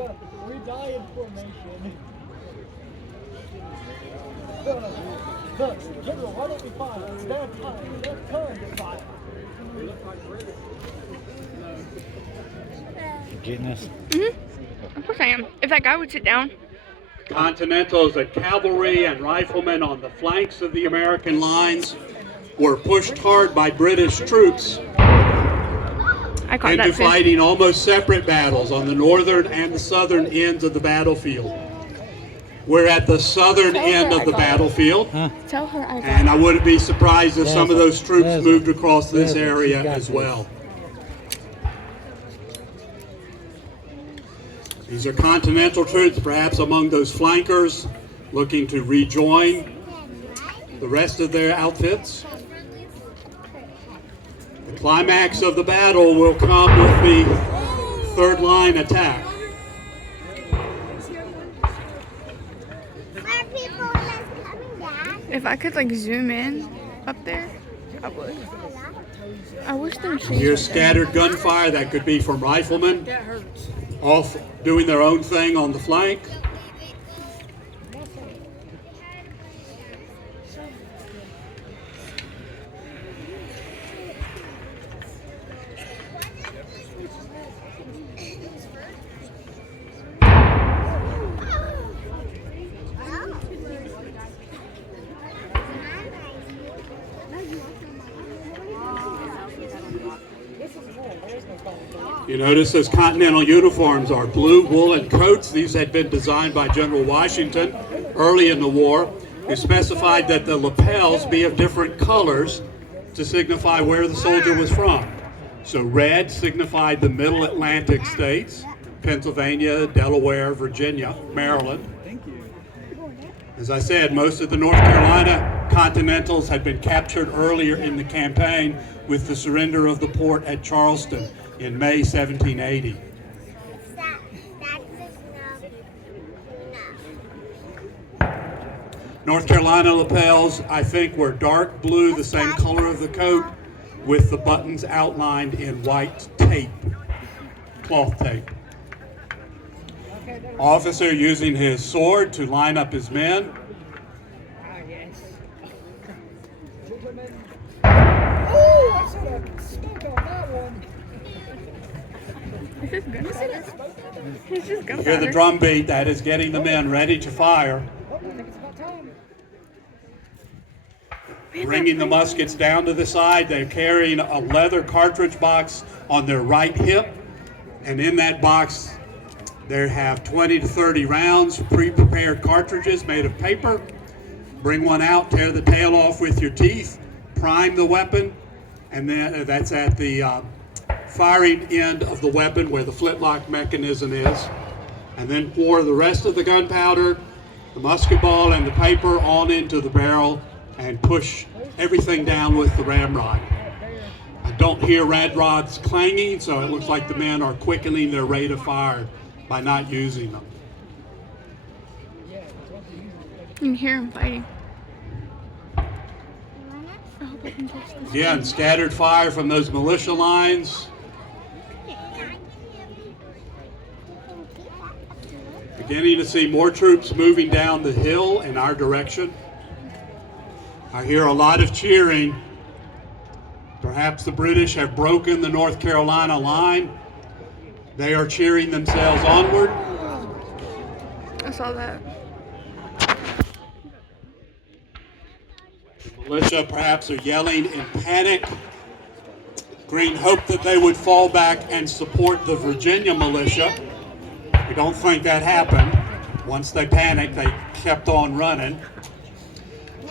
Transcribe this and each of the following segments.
We die in formation. General, why don't we fire? It's their time. It's their turn to fire. You getting this? Of course I am. If that guy would sit down. Continentals and cavalry and riflemen on the flanks of the American lines were pushed hard by British troops into fighting almost separate battles on the northern and the southern ends of the battlefield. We're at the southern end of the battlefield, Tell her I got and I wouldn't be surprised if some of those troops moved across this area as well. These are Continental troops, perhaps among those flankers, looking to rejoin the rest of their outfits. The climax of the battle will come with the third line attack. If I could like zoom in up there, I would. I wish there was. Here's scattered gunfire. That could be from riflemen, off doing their own thing on the flank. You notice those Continental uniforms are blue woolen coats. These had been designed by General Washington early in the war, who specified that the lapels be of different colors to signify where the soldier was from. So red signified the middle Atlantic states, Pennsylvania, Delaware, Virginia, Maryland. As I said, most of the North Carolina Continentals had been captured earlier in the campaign with the surrender of the port at Charleston in May 1780. North Carolina lapels, I think, were dark blue, the same color of the coat, with the buttons outlined in white tape, cloth tape. Officer using his sword to line up his men. You hear the drum beat, that is getting the men ready to fire. Bringing the muskets down to the side, they're carrying a leather cartridge box on their right hip, and in that box they have 20 to 30 rounds, pre-prepared cartridges made of paper. Bring one out, tear the tail off with your teeth, prime the weapon, and then that's at the firing end of the weapon where the flintlock mechanism is, and then pour the rest of the gunpowder, the musket ball, and the paper on into the barrel and push everything down with the ramrod. I don't hear rad rods clanging, so it looks like the men are quickening their rate of fire by not using them. You can hear him fighting. Again, scattered fire from those militia lines. Beginning to see more troops moving down the hill in our direction. I hear a lot of cheering. Perhaps the British have broken the North Carolina line. They are cheering themselves onward. I saw that. The militia perhaps are yelling in panic. Greene hoped that they would fall back and support the Virginia militia. We don't think that happened. Once they panicked, they kept on running.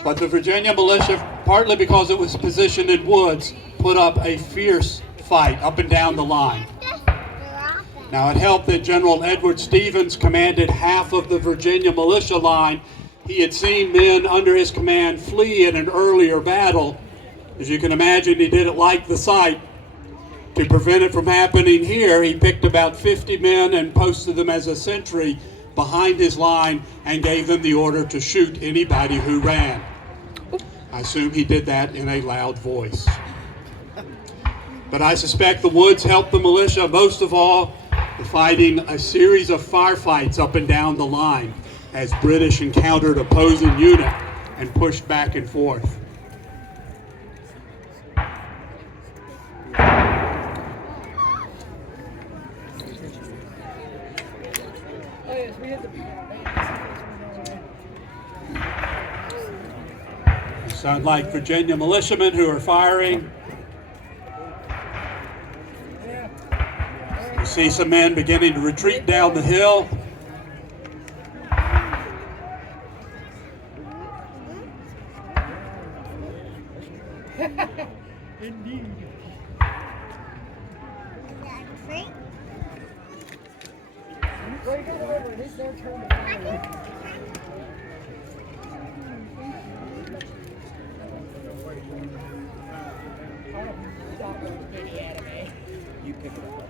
But the Virginia militia, partly because it was positioned in woods, put up a fierce fight up and down the line. Now, it helped that General Edward Stevens commanded half of the Virginia militia line. He had seen men under his command flee in an earlier battle. As you can imagine, he didn't like the sight. To prevent it from happening here, he picked about 50 men and posted them as a sentry behind his line and gave them the order to shoot anybody who ran. I assume he did that in a loud voice. But I suspect the woods helped the militia. Most of all, fighting a series of firefights up and down the line as British encountered opposing unit and pushed back and forth. Sound like Virginia militiamen who are firing. You see some men beginning to retreat down the hill. Indeed. Break it over. It is their turn to fire. You pick it up.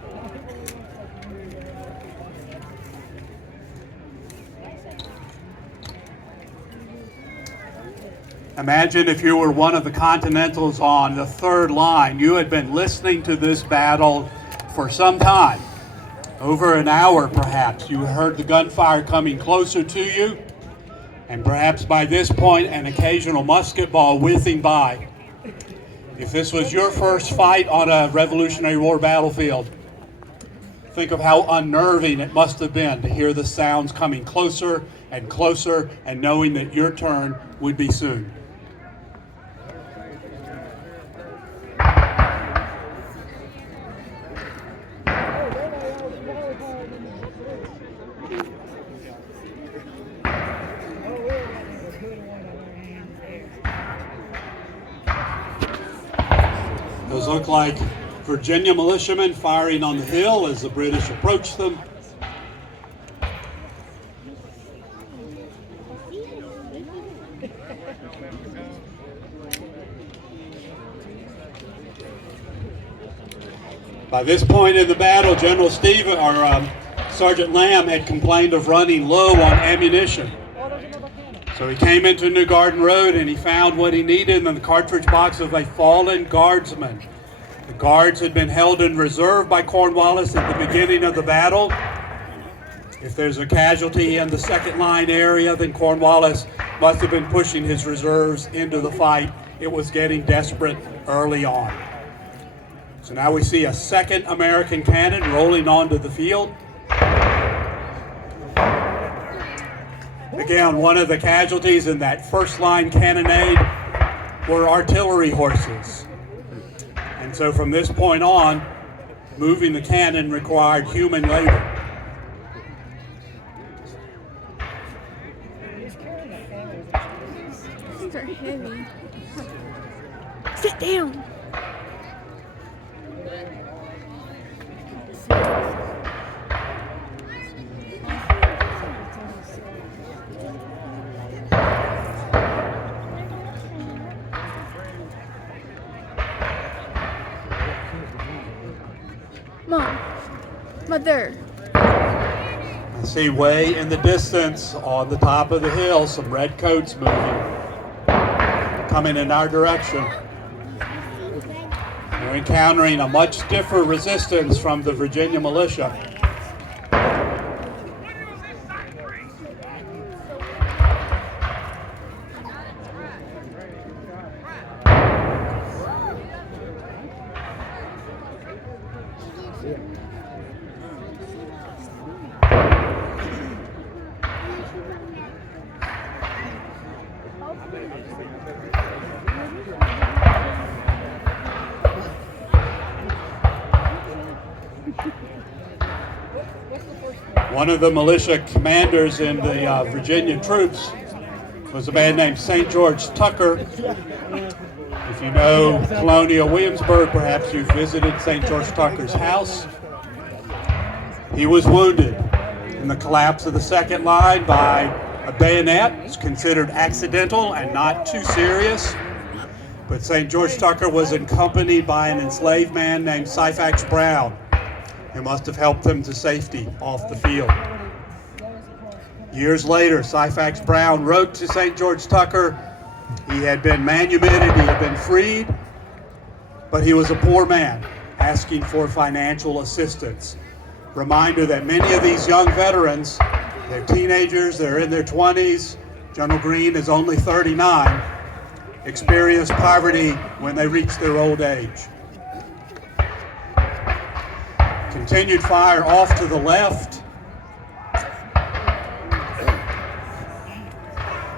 Imagine if you were one of the Continentals on the third line. You had been listening to this battle for some time, over an hour perhaps. You heard the gunfire coming closer to you, and perhaps by this point an occasional musket ball whizzing by. If this was your first fight on a Revolutionary War battlefield, think of how unnerving it must have been to hear the sounds coming closer and closer and knowing that your turn would be soon. Those look like Virginia militiamen firing on the hill as the British approached them. By this point in the battle, Sergeant Lamb had complained of running low on ammunition. So he came into New Garden Road and he found what he needed in the cartridge box of a fallen guardsman. The guards had been held in reserve by Cornwallis at the beginning of the battle. If there's a casualty in the second line area, then Cornwallis must have been pushing his reserves into the fight. It was getting desperate early on. So now we see a second American cannon rolling onto the field. Again, one of the casualties in that first line cannonade were artillery horses. And so from this point on, moving the cannon required human labor. These are heavy. Sit down. Mom, Mother. I see way in the distance on the top of the hill some red coats moving, coming in our direction. They're encountering a much stiffer resistance from the Virginia militia. One of the militia commanders in the Virginia troops was a man named St. George Tucker. If you know Colonial Williamsburg, perhaps you've visited St. George Tucker's house. He was wounded in the collapse of the second line by a bayonet. It's considered accidental and not too serious. But St. George Tucker was accompanied by an enslaved man named Syphax Brown, who must have helped him to safety off the field. Years later, Syphax Brown wrote to St. George Tucker. He had been manumitted, he had been freed, but he was a poor man asking for financial assistance. Reminder that many of these young veterans, they're teenagers, they're in their 20s. General Greene is only 39, experienced poverty when they reach their old age. Continued fire off to the left.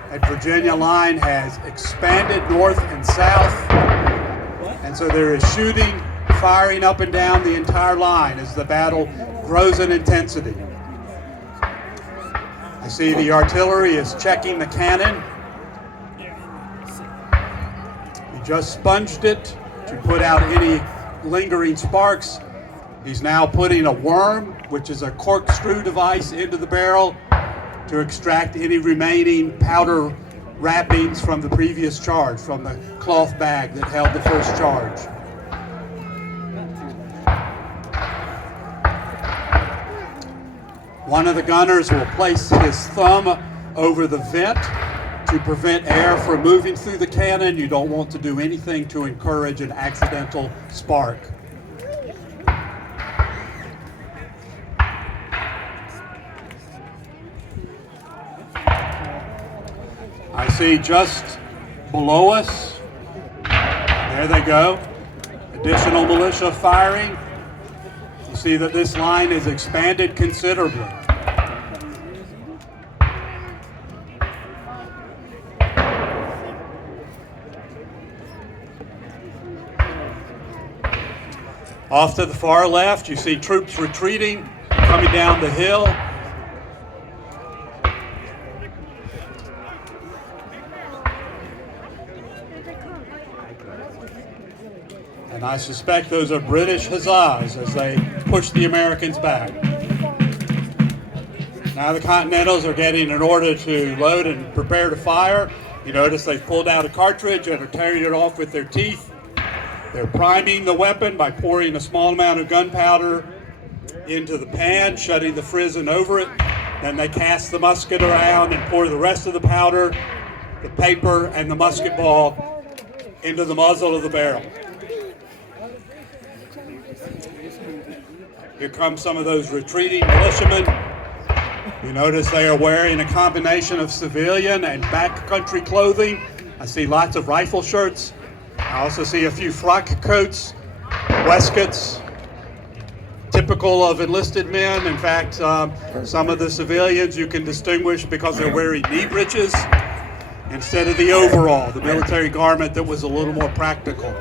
That Virginia line has expanded north and south, and so there is shooting, firing up and down the entire line as the battle grows in intensity. I see the artillery is checking the cannon. He just sponged it to put out any lingering sparks. He's now putting a worm, which is a corkscrew device, into the barrel to extract any remaining powder wrappings from the previous charge, from the cloth bag that held the first charge. One of the gunners will place his thumb over the vent to prevent air from moving through the cannon. You don't want to do anything to encourage an accidental spark. I see just below us, there they go, additional militia firing. You see that this line is expanded considerably. Off to the far left, you see troops retreating, coming down the hill. And I suspect those are British huzzas as they push the Americans back. Now the Continentals are getting an order to load and prepare to fire. You notice they've pulled out a cartridge and are tearing it off with their teeth. They're priming the weapon by pouring a small amount of gunpowder into the pan, shutting the frizzen over it. Then they cast the musket around and pour the rest of the powder, the paper, and the musket ball into the muzzle of the barrel. Here come some of those retreating militiamen. You notice they are wearing a combination of civilian and backcountry clothing. I see lots of rifle shirts. I also see a few frock coats, waistcoats, typical of enlisted men. In fact, some of the civilians you can distinguish because they're wearing knee breeches instead of the overall, the military garment that was a little more practical.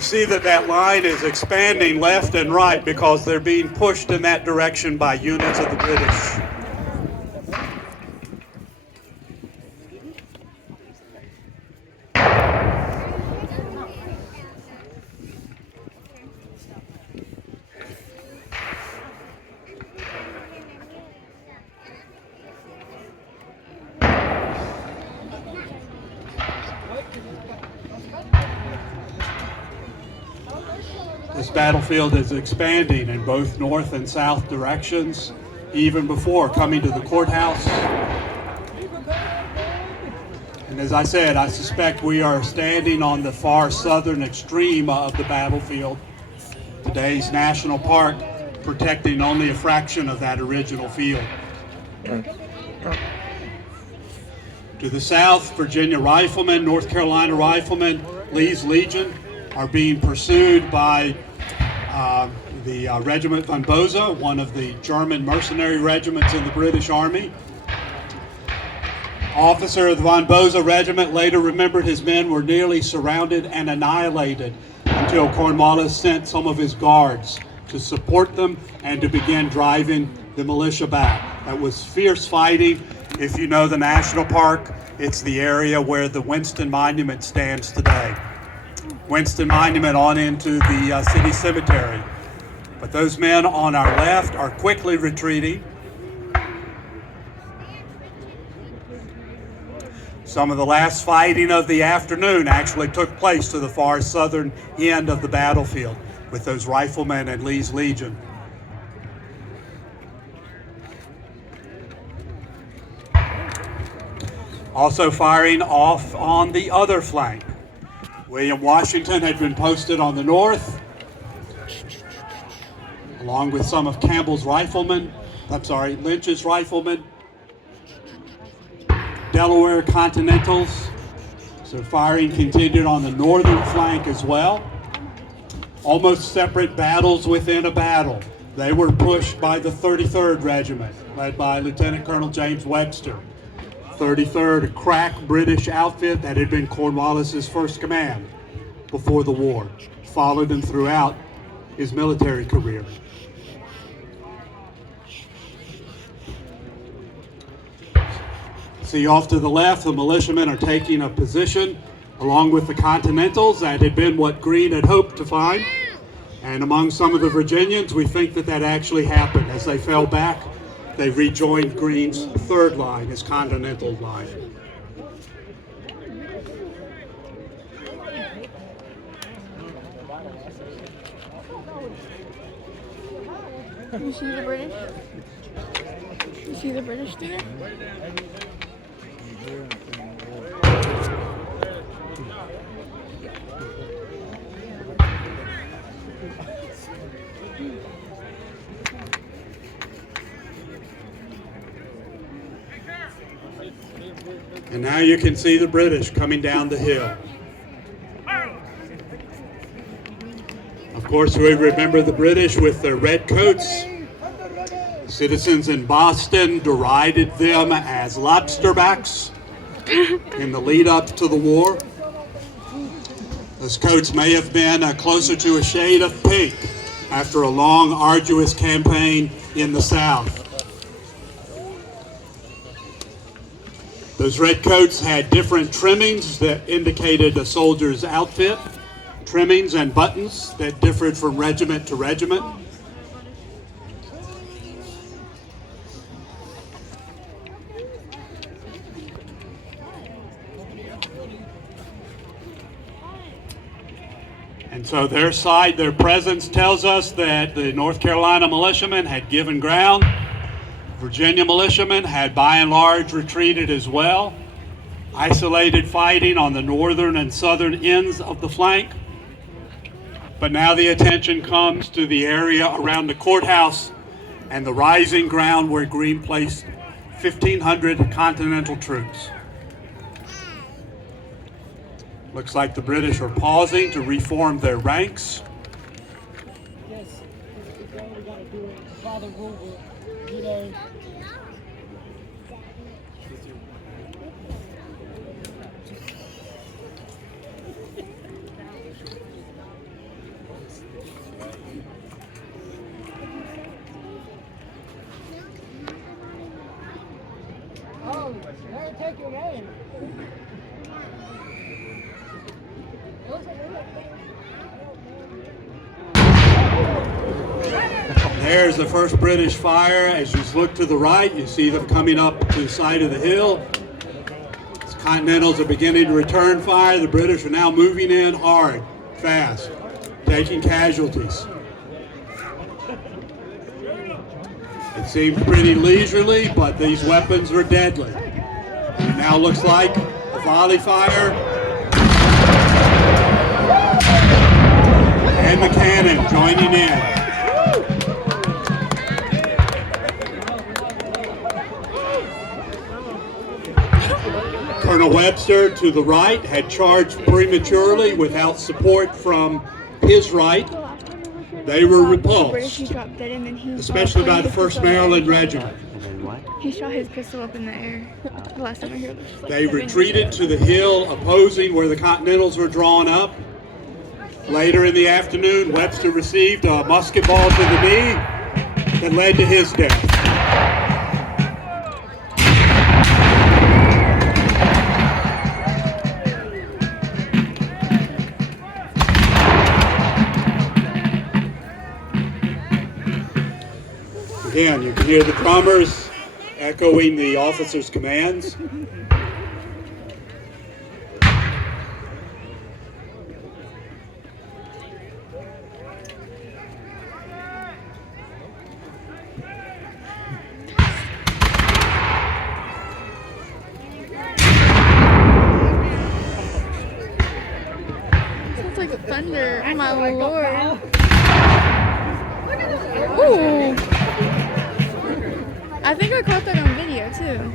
See that line is expanding left and right because they're being pushed in that direction by units of the British. This battlefield is expanding in both north and south directions, even before coming to the courthouse. And as I said, I suspect we are standing on the far southern extreme of the battlefield. Today's national park protecting only a fraction of that original field. To the south, Virginia Riflemen, North Carolina Riflemen, Lee's Legion are being pursued by the Regiment von Bose, one of the German mercenary regiments in the British Army. Officer of the von Bose regiment later remembered his men were nearly surrounded and annihilated until Cornwallis sent some of his guards to support them and to begin driving the militia back. That was fierce fighting. If you know the national park, it's the area where the Winston Monument stands today. Winston Monument on into the city cemetery. But those men on our left are quickly retreating. Some of the last fighting of the afternoon actually took place to the far southern end of the battlefield with those riflemen and Lee's Legion. Also firing off on the other flank. William Washington had been posted on the north, along with some of Lynch's riflemen, Delaware Continentals. So firing continued on the northern flank as well. Almost separate battles within a battle. They were pushed by the 33rd Regiment, led by Lieutenant Colonel James Webster. 33rd, a crack British outfit that had been Cornwallis's first command before the war, followed him throughout his military career. See off to the left, the militiamen are taking a position along with the Continentals. That had been what Greene had hoped to find. And among some of the Virginians, we think that actually happened. As they fell back, they rejoined Greene's third line, his Continental line. You see the British? You see the British there? And now you can see the British coming down the hill. Of course, we remember the British with their red coats. Citizens in Boston derided them as lobsterbacks in the lead up to the war. Those coats may have been closer to a shade of pink after a long, arduous campaign in the South. Those red coats had different trimmings that indicated a soldier's outfit, trimmings and buttons that differed from regiment to regiment. And so their side, their presence tells us that the North Carolina militiamen had given ground. Virginia militiamen had by and large retreated as well. Isolated fighting on the northern and southern ends of the flank. But now the attention comes to the area around the courthouse and the rising ground where Greene placed 1,500 Continental troops. Looks like the British are pausing to reform their ranks. Yes, it's all we gotta do it. Father Google, you know. Oh, let her take your name. There's the first British fire. As you look to the right, you see them coming up to the side of the hill. As Continentals are beginning to return fire, the British are now moving in hard, fast, taking casualties. It seemed pretty leisurely, but these weapons were deadly. It now looks like a volley fire. And the cannon joining in. Colonel Webster, to the right, had charged prematurely without support from his right. They were repulsed, especially by the 1st Maryland Regiment. He shot his pistol up in the air. The last time I heard this. They retreated to the hill opposing where the Continentals were drawn up. Later in the afternoon, Webster received a musket ball to the knee that led to his death. Again, you can hear the drummers echoing the officers' commands. thunder. Oh my lord. Ooh. I think I caught that on video too.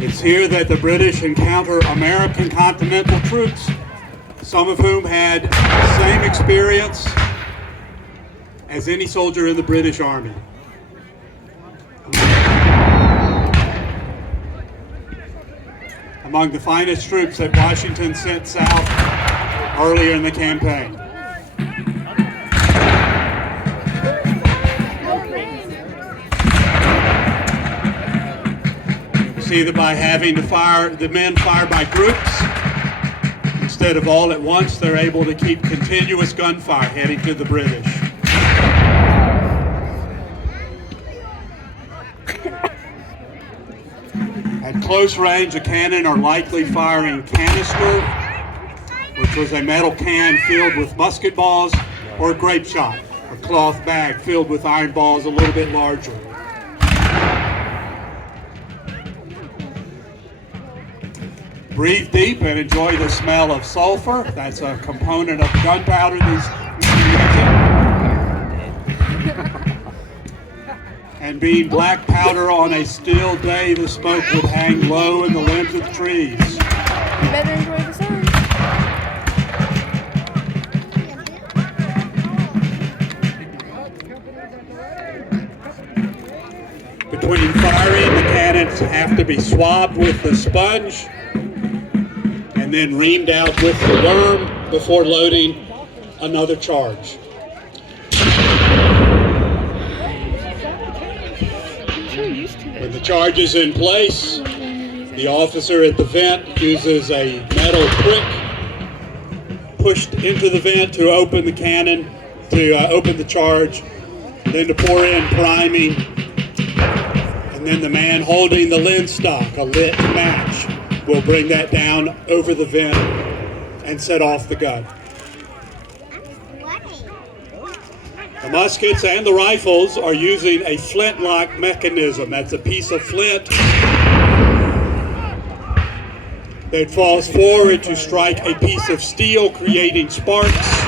It's here that the British encounter American Continental troops, some of whom had the same experience as any soldier in the British Army. Among the finest troops that Washington sent south earlier in the campaign. You see that by having the men fire by groups, instead of all at once, they're able to keep continuous gunfire heading to the British. At close range, a cannon are likely firing canister, which was a metal can filled with musket balls, or grape shot, a cloth bag filled with iron balls a little bit larger. Breathe deep and enjoy the smell of sulfur. That's a component of gunpowder these And being black powder on a still day, the smoke would hang low in the limbs of the trees. You better enjoy the sun. Between firing, the cannons have to be swabbed with the sponge and then reamed out with the worm before loading another charge. When the charge is in place, the officer at the vent uses a metal prick pushed into the vent to open the cannon, to open the charge, then to pour in priming, and then the man holding the linstock, a lit match, will bring that down over the vent and set off the gun. The muskets and the rifles are using a flintlock mechanism. That's a piece of flint that falls forward to strike a piece of steel, creating sparks,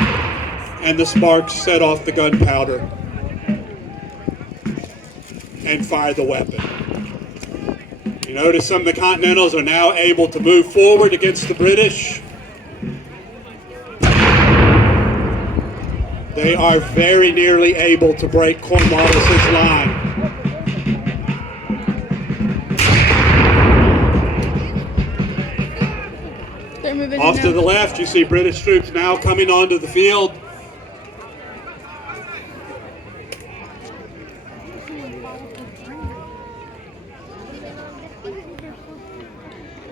and the sparks set off the gunpowder and fire the weapon. You notice some of the Continentals are now able to move forward against the British. They are very nearly able to break Cornwallis's line. Off to the left, you see British troops now coming onto the field.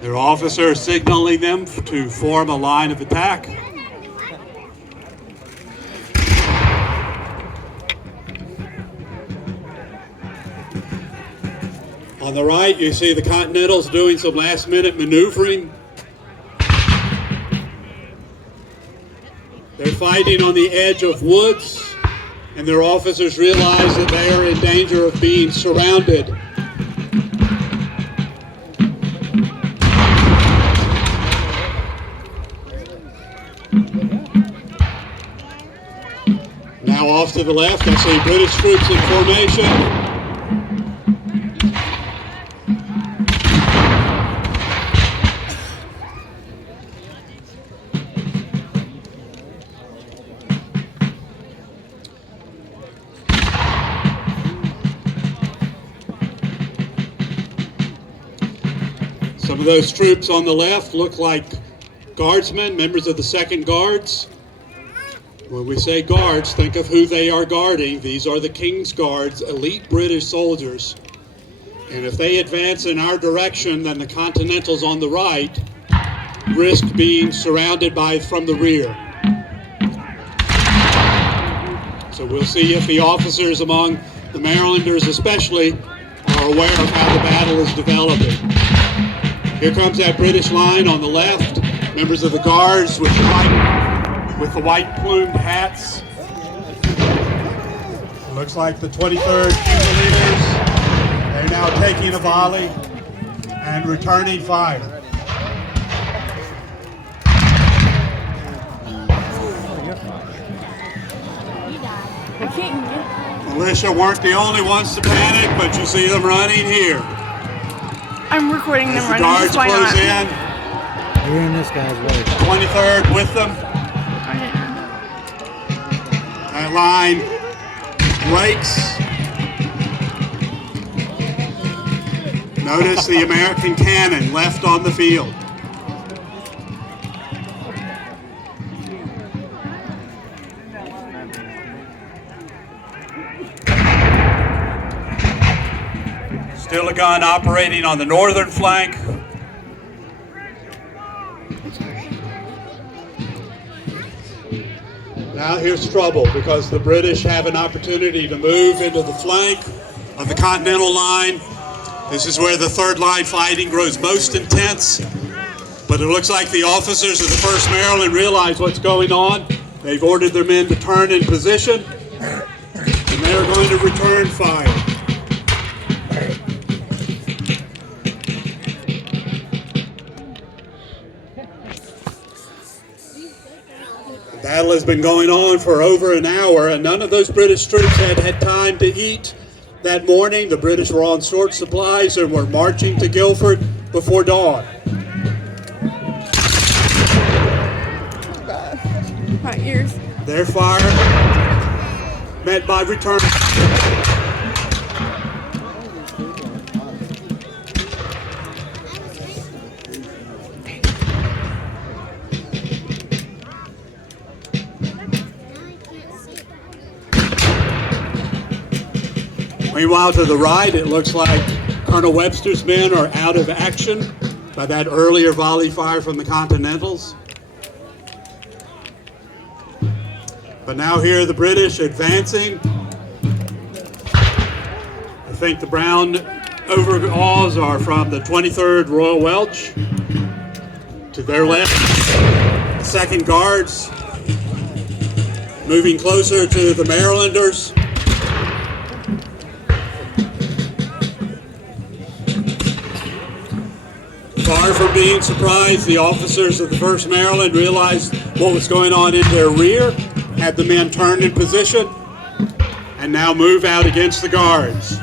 Their officer is signaling them to form a line of attack. On the right, you see the Continentals doing some last-minute maneuvering. They're fighting on the edge of woods, and their officers realize that they are in danger of being surrounded. Now off to the left, I see British troops in formation. Some of those troops on the left look like guardsmen, members of the 2nd Guards. When we say guards, think of who they are guarding. These are the King's Guards, elite British soldiers. And if they advance in our direction, then the Continentals on the right risk being surrounded from the rear. So we'll see if the officers among the Marylanders especially are aware of how the battle is developing. Here comes that British line on the left, members of the Guards with the white plumed hats. It looks like the 23rd Fusiliers. They're now taking a volley and returning fire. Militia weren't the only ones to panic, but you see them running here. I'm recording them As the running. guards Just why close not? in, You're in this guy's way. 23rd with them. I didn't know. That line breaks. Notice the American cannon left on the field. Still a gun operating on the northern flank. Now here's trouble because the British have an opportunity to move into the flank of the Continental Line. This is where the third line fighting grows most intense. But it looks like the officers of the 1st Maryland realize what's going on. They've ordered their men to turn in position, and they're going to return fire. The battle has been going on for over an hour, and none of those British troops had time to eat that morning. The British were on short supplies and were marching to Guilford before dawn. My ears. Their fire met by return. Meanwhile, to the right, it looks like Colonel Webster's men are out of action by that earlier volley fire from the Continentals. But now here are the British advancing. I think the brown overalls are from the 23rd Royal Welch. To their left, the 2nd Guards moving closer to the Marylanders. Far from being surprised, the officers of the 1st Maryland realized what was going on in their rear, had the men turned in position, and now move out against the Guards.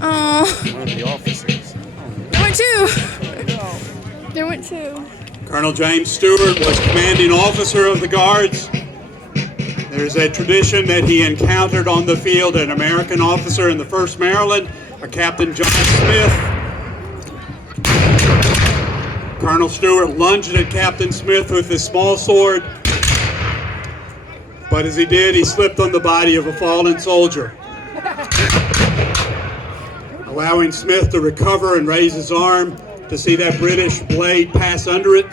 Oh, One of the officers. there went two. There went two. Colonel James Stewart was commanding officer of the Guards. There's a tradition that he encountered on the field an American officer in the 1st Maryland, a Captain John Smith. Colonel Stewart lunged at Captain Smith with his small sword, but as he did, he slipped on the body of a fallen soldier, allowing Smith to recover and raise his arm to see that British blade pass under it,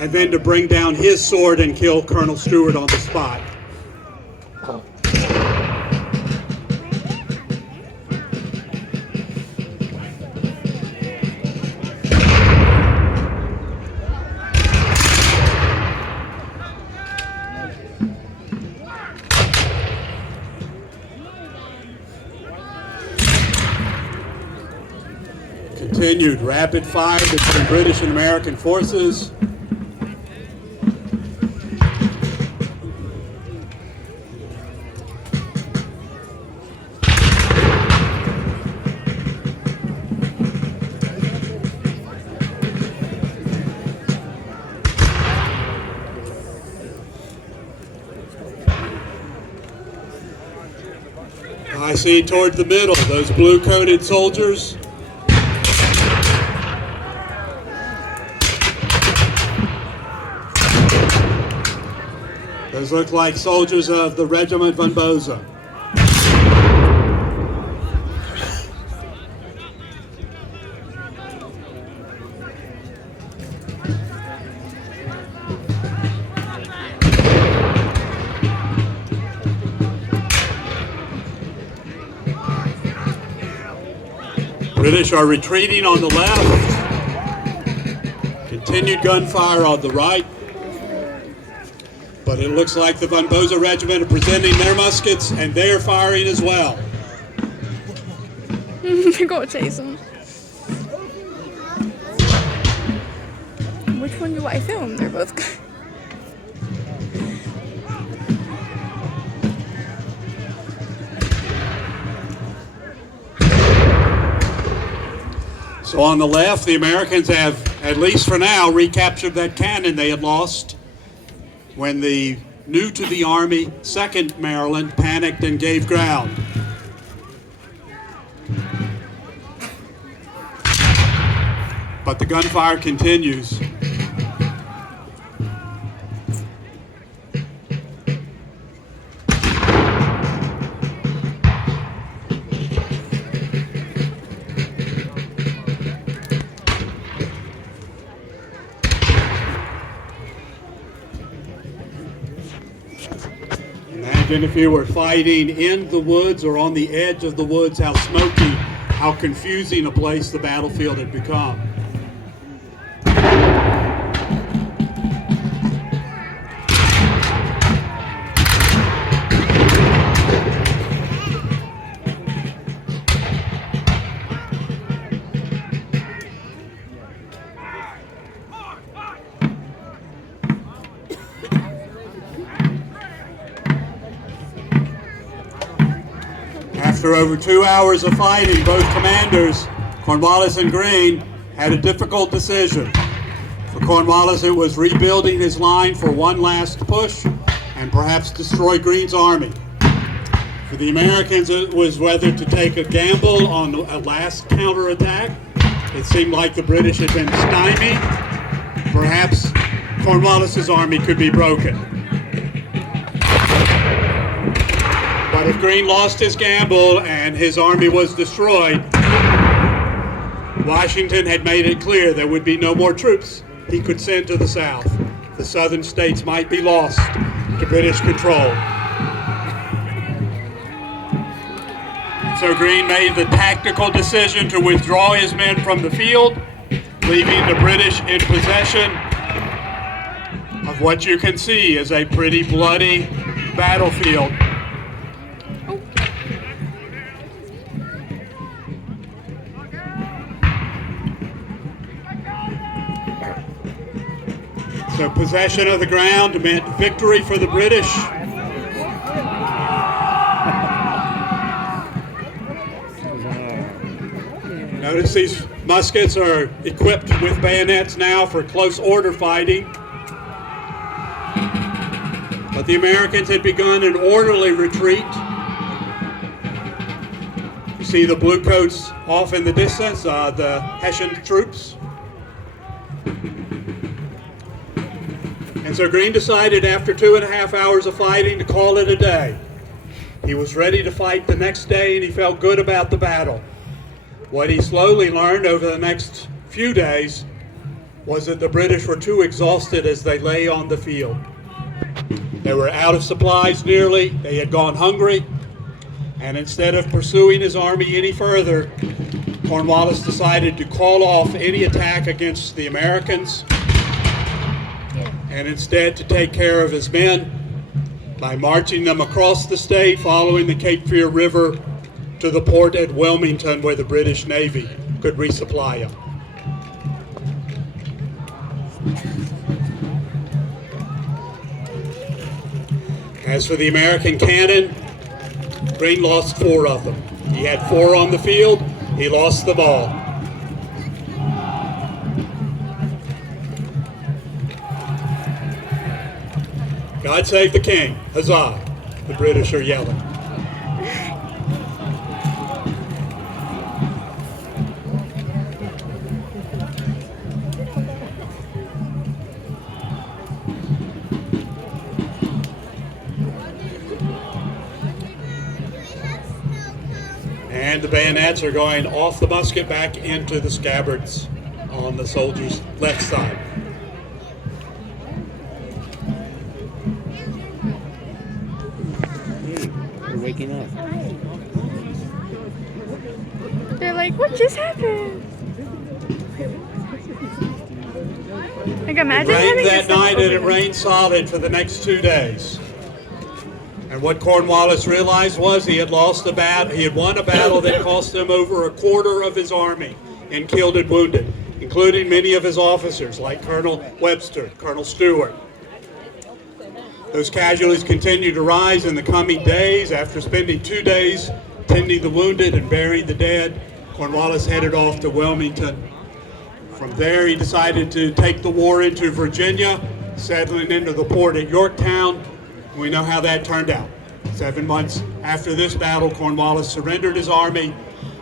and then to bring down his sword and kill Colonel Stewart on the spot. Continued rapid fire between British and American forces. I see toward the middle, those blue-coated soldiers. Those look like soldiers of the Regiment von Boza. British are retreating on the left. Continued gunfire on the right. But it looks like the Von Boza Regiment are presenting their muskets, and they're firing as well. They're going to chase them. Which one do I film? They're both good. So on the left, the Americans have, at least for now, recaptured that cannon they had lost when the new to the Army 2nd Maryland panicked and gave ground. But the gunfire continues. Imagine if you were fighting in the woods or on the edge of the woods, how smoky, how confusing a place the battlefield had become. After over 2 hours of fighting, both commanders, Cornwallis and Greene, had a difficult decision. For Cornwallis, it was rebuilding his line for one last push and perhaps destroy Greene's army. For the Americans, it was whether to take a gamble on a last counterattack. It seemed like the British had been stymied. Perhaps Cornwallis's army could be broken. But if Greene lost his gamble and his army was destroyed, Washington had made it clear there would be no more troops he could send to the South. The southern states might be lost to British control. So Greene made the tactical decision to withdraw his men from the field, leaving the British in possession of what you can see is a pretty bloody battlefield. So possession of the ground meant victory for the British. Notice these muskets are equipped with bayonets now for close order fighting. But the Americans had begun an orderly retreat. You see the bluecoats off in the distance, the Hessian troops. And so Greene decided after 2.5 hours of fighting to call it a day. He was ready to fight the next day and he felt good about the battle. What he slowly learned over the next few days was that the British were too exhausted as they lay on the field. They were out of supplies nearly, they had gone hungry, and instead of pursuing his army any further, Cornwallis decided to call off any attack against the Americans and instead to take care of his men by marching them across the state following the Cape Fear River to the port at Wilmington where the British Navy could resupply them. As for the American cannon, Greene lost 4 of them. He had 4 on the field, he lost them all. God save the king, huzzah, the British are yelling. And the bayonets are going off the musket back into the scabbards on the soldier's left side. We're waking up. They're like, what just happened? Like, It imagine rained having that to night step and it over rained solid for the next 2 days. And what Cornwallis realized was he had lost a battle. He had won a battle that cost him over a quarter of his army in killed and wounded, including many of his officers like Colonel Webster, Colonel Stewart. Those casualties continued to rise in the coming days. After spending 2 days tending the wounded and burying the dead, Cornwallis headed off to Wilmington. From there, he decided to take the war into Virginia, settling into the port at Yorktown. We know how that turned out. 7 months after this battle, Cornwallis surrendered his army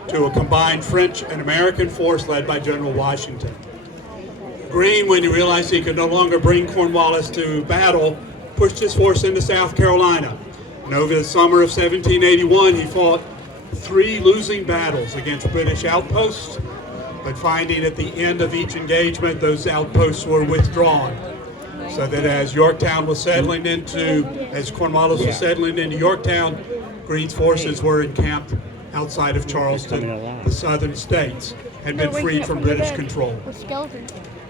to a combined French and American force led by General Washington. Greene, when he realized he could no longer bring Cornwallis to battle, pushed his force into South Carolina. And over the summer of 1781, he fought 3 losing battles against British outposts, but finding at the end of each engagement, those outposts were withdrawn. So that as Yorktown was settling into, as Cornwallis was settling into Yorktown, Greene's forces were encamped outside of Charleston. The southern states had been freed from British control.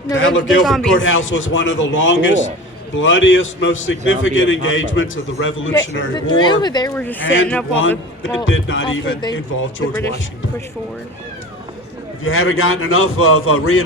No, Battle of they're Guilford zombies. Courthouse was one of the longest, bloodiest, most significant engagements of the Revolutionary The three War, over there were just setting and up while one that did not even involve the George British Washington. pushed forward. If you haven't gotten enough of reenactment,